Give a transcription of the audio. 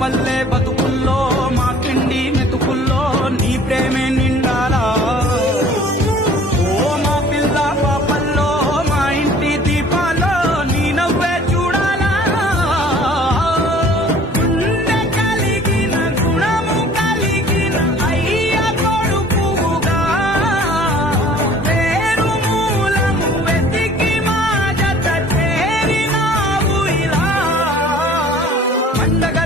పల్లె బతుకుల్లో మా కిండి మెతుకుల్లో నీ ప్రేమే నిండాలా. ఓ మా పిల్ల పాపల్లో మా ఇంటి దీపాల్లో నీ నవ్వే చూడాలా. గుండె కలిగిన గుణము కలిగిన అయ్య కొడుకుగా పేరు మూలము వెతికి మా జత చేరినావు ఇలా. పండగ